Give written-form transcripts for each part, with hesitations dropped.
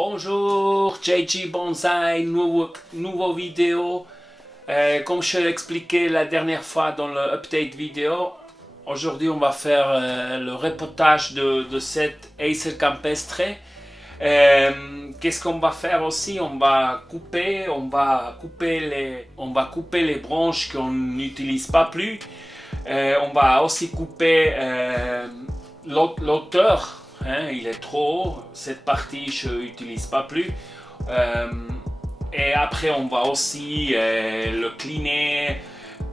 Bonjour, JG Bonsai, nouveau vidéo. Comme je l'ai expliqué la dernière fois dans le update vidéo, aujourd'hui on va faire le repotage de cette Acer campestre. Qu'est-ce qu'on va faire aussi? On va couper les branches qu'on n'utilise pas plus. On va aussi couper l'auteur. Il est trop haut, cette partie je n'utilise pas plus. Et après on va aussi le cleaner,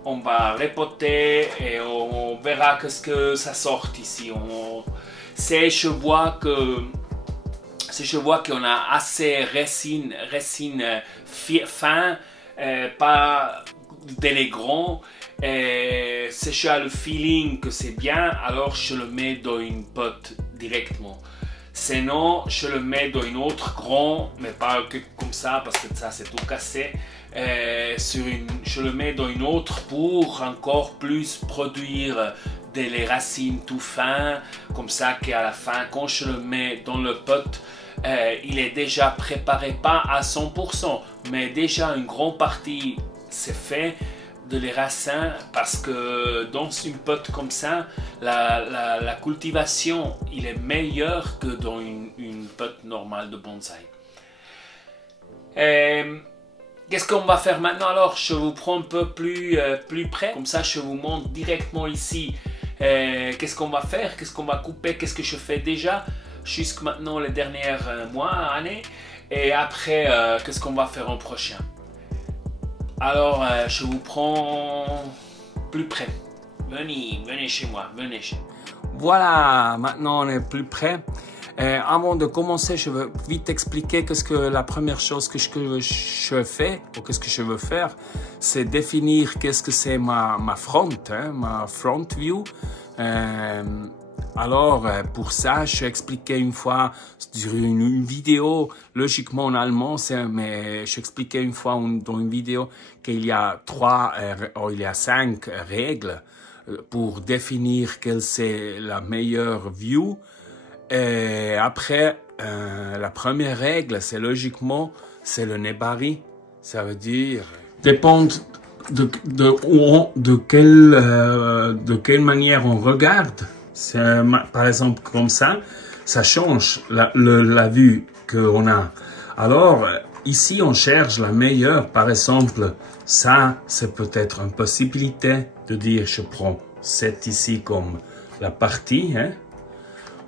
on va repoter et on verra qu'est-ce que ça sort ici. Je vois qu'on a assez racines fin, pas délégrant. Et si je as le feeling que c'est bien, alors je le mets dans une pote directement. Sinon, je le mets dans une autre grand, mais pas que comme ça parce que ça c'est tout cassé. Je le mets dans une autre pour encore plus produire des racines tout fins, comme ça qu'à la fin, quand je le mets dans le pot, il est déjà préparé, pas à 100%, mais déjà une grande partie c'est fait de les racines, parce que dans une pote comme ça, la cultivation il est meilleur que dans une pote normale de bonsaï. Qu'est-ce qu'on va faire maintenant? Alors je vous prends un peu plus près, comme ça je vous montre directement ici qu'est-ce qu'on va faire, qu'est-ce qu'on va couper, qu'est-ce que je fais déjà jusqu'à maintenant les derniers mois, années, et après qu'est-ce qu'on va faire en prochain. Alors, je vous prends plus près. Venez chez moi, venez chez moi. Voilà, maintenant on est plus près. Avant de commencer, je veux vite expliquer qu'est-ce que la première chose que je fais, ou qu'est-ce que je veux faire, c'est définir qu'est-ce que c'est ma front, ma front view. Alors, pour ça, je expliquais une fois sur une vidéo, logiquement en allemand, mais j'expliquais une fois dans une vidéo qu'il y a 5 règles pour définir quelle c'est la meilleure view. Et après, la première règle, c'est logiquement, c'est le nebari. Ça veut dire, dépend de quelle manière on regarde. Par exemple, comme ça change la vue qu'on a. Alors, ici, on cherche la meilleure. Par exemple, ça, c'est peut-être une possibilité de dire, je prends cette ici comme la partie.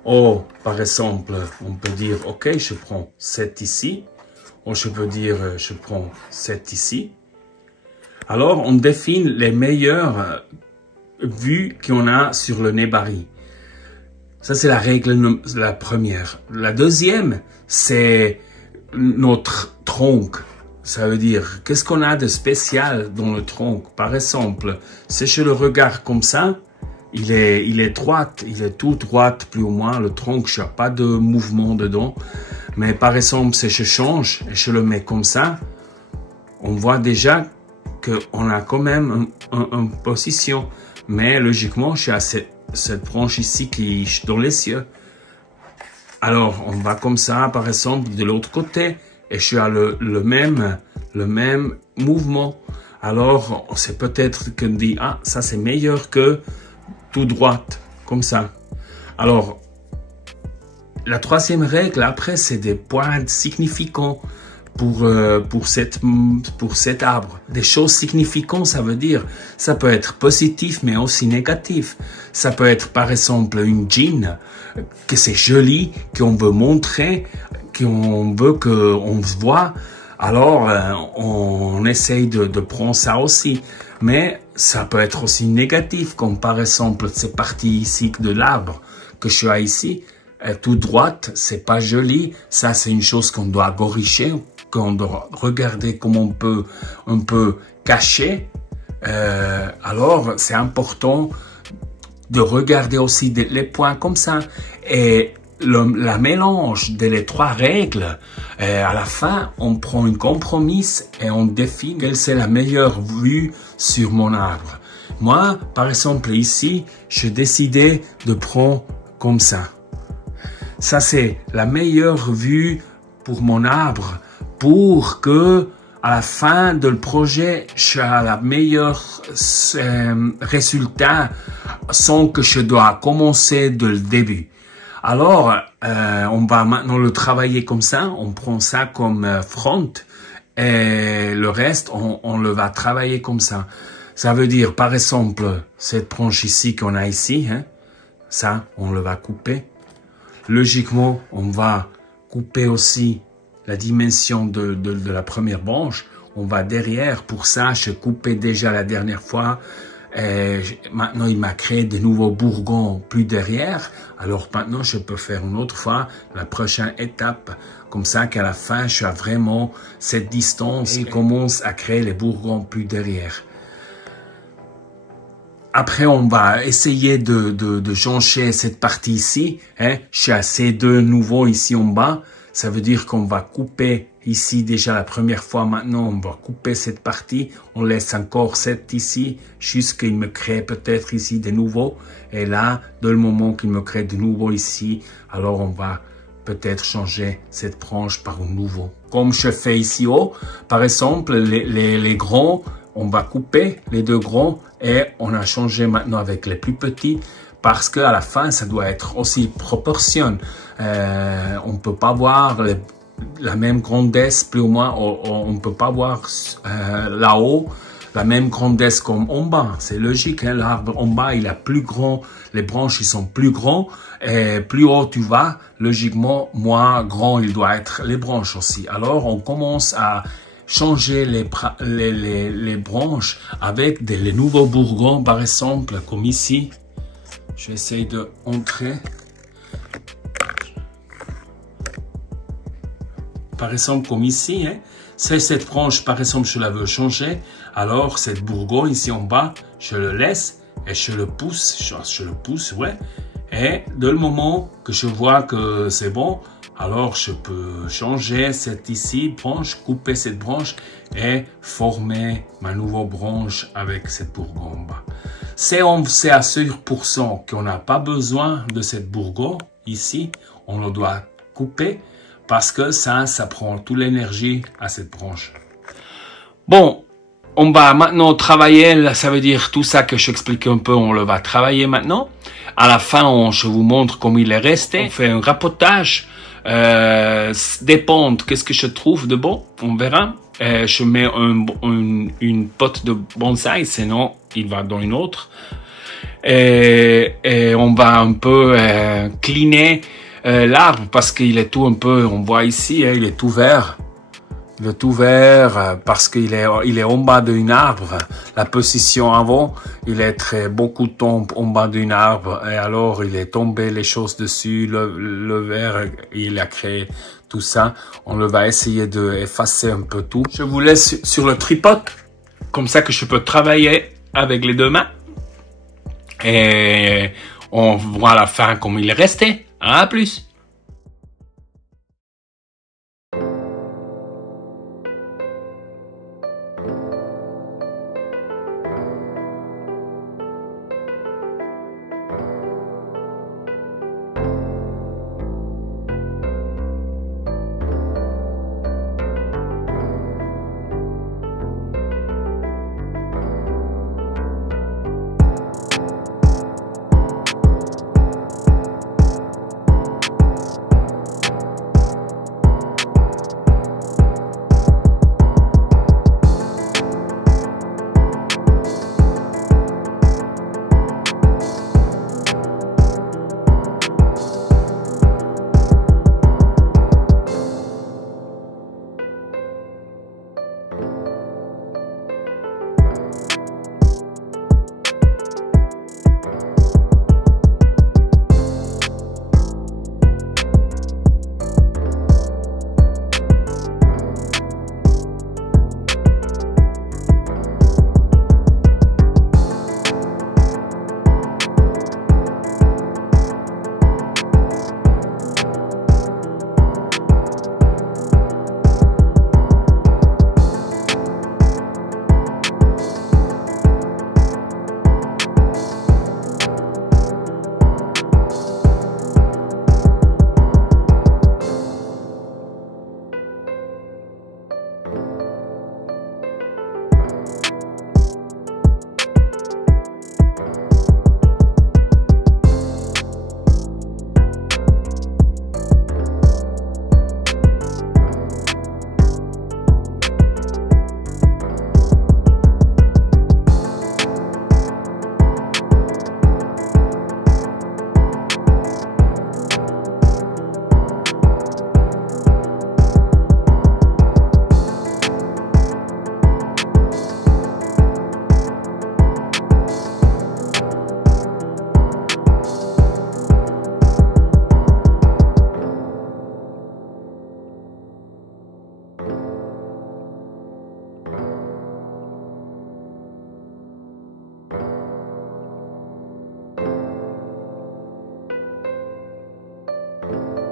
Ou, par exemple, on peut dire, ok, je prends cette ici. Ou je peux dire, je prends cette ici. Alors, on définit les meilleures vues qu'on a sur le nebari. Ça, c'est la règle, la première. La deuxième, c'est notre tronc. Ça veut dire, qu'est-ce qu'on a de spécial dans le tronc? Par exemple, si je le regarde comme ça, il est droit, il est tout droit, plus ou moins, le tronc, je n'ai pas de mouvement dedans. Mais par exemple, si je change et je le mets comme ça, on voit déjà qu'on a quand même une position. Mais logiquement, je suis à cette branche ici qui est dans les cieux. Alors, on va comme ça, par exemple, de l'autre côté, et je suis à le même mouvement. Alors, c'est peut-être qu'on dit, ah, ça c'est meilleur que tout droite, comme ça. Alors, la troisième règle, après, c'est des points significants pour cet arbre. Des choses significantes, ça veut dire, ça peut être positif, mais aussi négatif. Ça peut être, par exemple, une jean, que c'est joli, qu'on veut montrer, qu'on veut qu'on se voit. Alors, on essaye de prendre ça aussi. Mais ça peut être aussi négatif, comme par exemple, cette partie ici de l'arbre que je suis ici, tout droite, c'est pas joli. Ça, c'est une chose qu'on doit corriger, qu'on doit regarder comment on peut cacher. Alors, c'est important de regarder aussi les points comme ça. Et la mélange des trois règles, à la fin, on prend un compromis et on définit quelle c'est la meilleure vue sur mon arbre. Moi, par exemple, ici, j'ai décidé de prendre comme ça. Ça, c'est la meilleure vue pour mon arbre, pour que à la fin du projet, j'ai le meilleur résultat sans que je dois commencer dès le début. Alors, on va maintenant le travailler comme ça. On prend ça comme front et le reste, on le va travailler comme ça. Ça veut dire, par exemple, cette branche ici qu'on a ici, hein, ça, on le va couper. Logiquement, on va couper aussi la dimension de la première branche. On va derrière. Pour ça, je coupais déjà la dernière fois. Maintenant, il m'a créé de nouveaux bourgons plus derrière. Alors maintenant, je peux faire une autre fois la prochaine étape. Comme ça qu'à la fin, je as vraiment cette distance et commence à créer les bourgons plus derrière. Après, on va essayer de changer cette partie ici. Hein. J'ai assez de nouveau ici en bas. Ça veut dire qu'on va couper ici déjà la première fois. Maintenant, on va couper cette partie. On laisse encore cette ici jusqu'à qu'il me crée peut-être ici de nouveau. Et là, dès le moment qu'il me crée de nouveau ici, alors on va peut-être changer cette branche par un nouveau. Comme je fais ici haut, par exemple, les grands, on va couper les deux grands et on a changé maintenant avec les plus petits parce qu'à la fin, ça doit être aussi proportionné. On ne peut pas voir la même grandesse, plus ou moins, on ne peut pas voir là-haut la même grandesse comme en bas. C'est logique, hein? L'arbre en bas, il est plus grand, les branches, ils sont plus grands, et plus haut tu vas, logiquement, moins grand il doit être les branches aussi. Alors, on commence à changer les branches avec les nouveaux bourgons, par exemple, comme ici. Je vais essayer de entrer. Par exemple, comme ici, hein, c'est cette branche, par exemple, je la veux changer. Alors, cette bourgon ici en bas, je le laisse et je le pousse. Je le pousse, ouais. Et dès le moment que je vois que c'est bon, alors je peux changer cette ici branche, couper cette branche et former ma nouvelle branche avec cette bourgon en bas. Si on sait à 100% qu'on n'a pas besoin de cette bourgon ici, on le doit couper. Parce que ça prend toute l'énergie à cette branche. Bon, on va maintenant travailler, ça veut dire tout ça que j'explique un peu, on le va travailler maintenant. À la fin, je vous montre comment il est resté. On fait un rapotage, dépend de qu'est-ce que je trouve de bon, on verra. Je mets une pote de bonsaï, sinon il va dans une autre. Et on va un peu cleaner l'arbre parce qu'il est tout un peu, on voit ici, hein, il est tout vert. Il est tout vert parce qu'il est en bas d'un arbre. La position avant, il est beaucoup tombe en bas d'un arbre et alors il est tombé les choses dessus, le vert, il a créé tout ça. On le va essayer de effacer un peu tout. Je vous laisse sur le tripode, comme ça que je peux travailler avec les deux mains. Et on voit à la fin comment il est resté. À plus. Thank